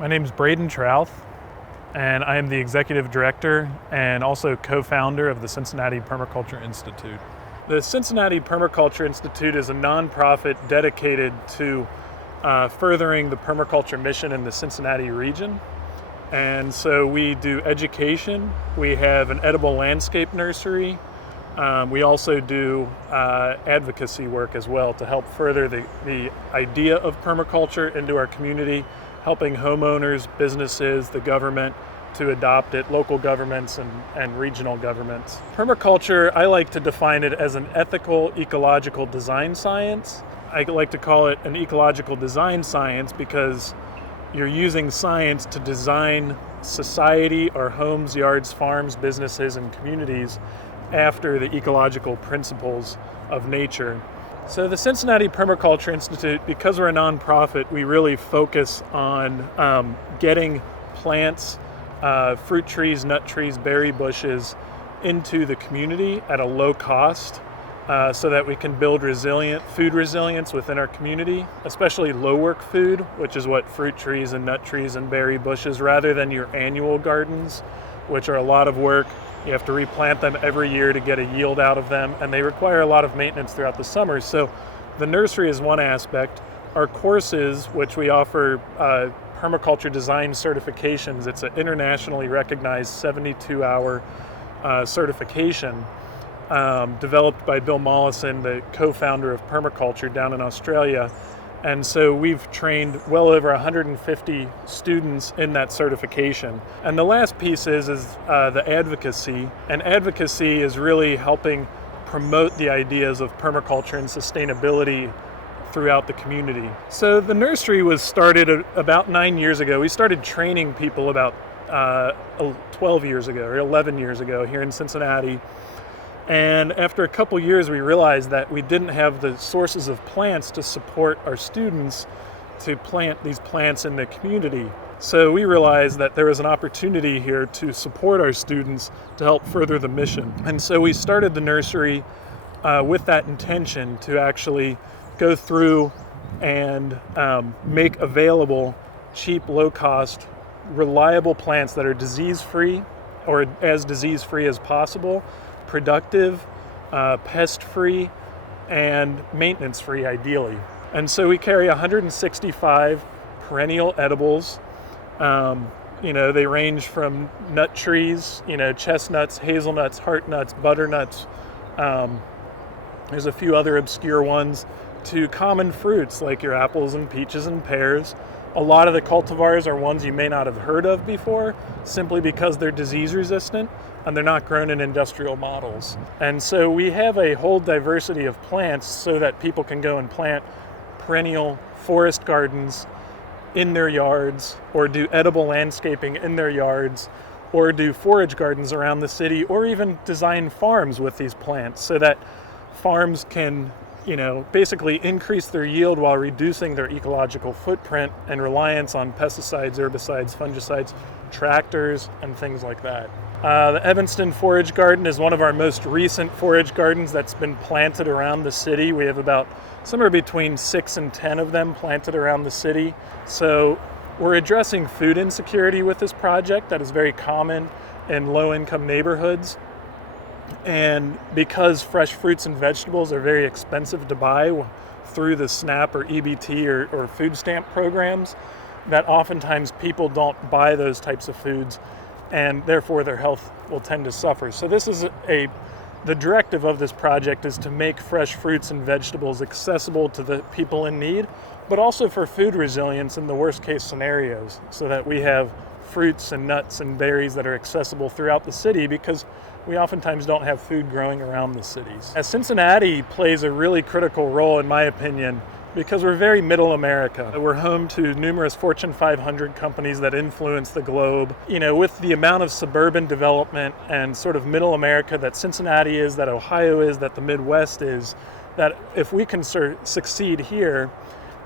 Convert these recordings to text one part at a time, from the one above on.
My name is Braden Trouth, and I am the Executive Director and also co-founder of the Cincinnati Permaculture Institute. The Cincinnati Permaculture Institute is a nonprofit dedicated to furthering the permaculture mission in the Cincinnati region. And so we do education, we have an edible landscape nursery, we also do advocacy work as well to help further the idea of permaculture into our community, helping homeowners, businesses, the government to adopt it, local governments and regional governments. Permaculture, I like to define it as an ethical ecological design science. I like to call it an ecological design science because you're using science to design society, our homes, yards, farms, businesses, and communities after the ecological principles of nature. So the Cincinnati Permaculture Institute, because we're a nonprofit, we really focus on getting plants, fruit trees, nut trees, berry bushes into the community at a low cost so that we can build food resilience within our community, especially low work food, which is what fruit trees and nut trees and berry bushes, rather than your annual gardens, which are a lot of work. You have to replant them every year to get a yield out of them, and they require a lot of maintenance throughout the summer. So the nursery is one aspect. Our courses, which we offer permaculture design certifications, it's an internationally recognized 72-hour certification developed by Bill Mollison, the co-founder of permaculture down in Australia. And so we've trained well over 150 students in that certification. And the last piece is the advocacy. And advocacy is really helping promote the ideas of permaculture and sustainability throughout the community. So the nursery was started about 9 years ago. We started training people about 12 years ago or 11 years ago here in Cincinnati. And after a couple years, we realized that we didn't have the sources of plants to support our students to plant these plants in the community. So we realized that there was an opportunity here to support our students to help further the mission. And so we started the nursery with that intention to actually go through and make available cheap, low-cost, reliable plants that are disease-free or as disease-free as possible, productive, pest-free, and maintenance-free ideally. And so we carry 165 perennial edibles. They range from nut trees, chestnuts, hazelnuts, heart nuts, butternuts. There's a few other obscure ones, to common fruits like your apples and peaches and pears. A lot of the cultivars are ones you may not have heard of before, simply because they're disease resistant and they're not grown in industrial models. And so we have a whole diversity of plants so that people can go and plant perennial forest gardens in their yards, or do edible landscaping in their yards, or do forage gardens around the city, or even design farms with these plants so that farms can basically increase their yield while reducing their ecological footprint and reliance on pesticides, herbicides, fungicides, tractors, and things like that. The Evanston Forage Garden is one of our most recent forage gardens that's been planted around the city. We have about somewhere between 6 and 10 of them planted around the city. So we're addressing food insecurity with this project that is very common in low-income neighborhoods. And because fresh fruits and vegetables are very expensive to buy through the SNAP or EBT or food stamp programs, that oftentimes people don't buy those types of foods, and therefore their health will tend to suffer. So this is the directive of this project is to make fresh fruits and vegetables accessible to the people in need, but also for food resilience in the worst case scenarios, so that we have fruits and nuts and berries that are accessible throughout the city, because we oftentimes don't have food growing around the cities. As Cincinnati plays a really critical role, in my opinion, because we're very middle America. We're home to numerous Fortune 500 companies that influence the globe. With the amount of suburban development and sort of middle America that Cincinnati is, that Ohio is, that the Midwest is, that if we can succeed here,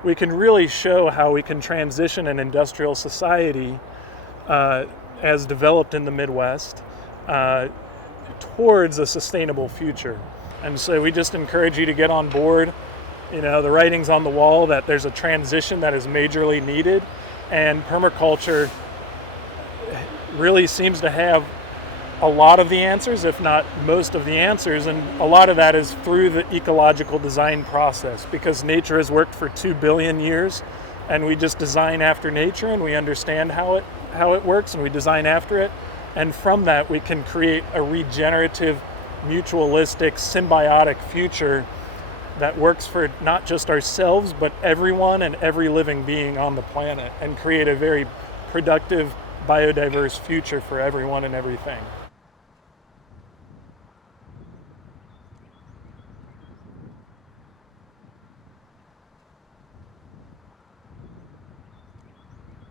we can really show how we can transition an industrial society as developed in the Midwest towards a sustainable future. And so we just encourage you to get on board. The writing's on the wall that there's a transition that is majorly needed, And permaculture really seems to have a lot of the answers, if not most of the answers, and a lot of that is through the ecological design process, because nature has worked for 2 billion years, and we just design after nature, and we understand how it works, and we design after it, and from that we can create a regenerative, mutualistic, symbiotic future that works for not just ourselves, but everyone and every living being on the planet, and create a very productive, biodiverse future for everyone and everything.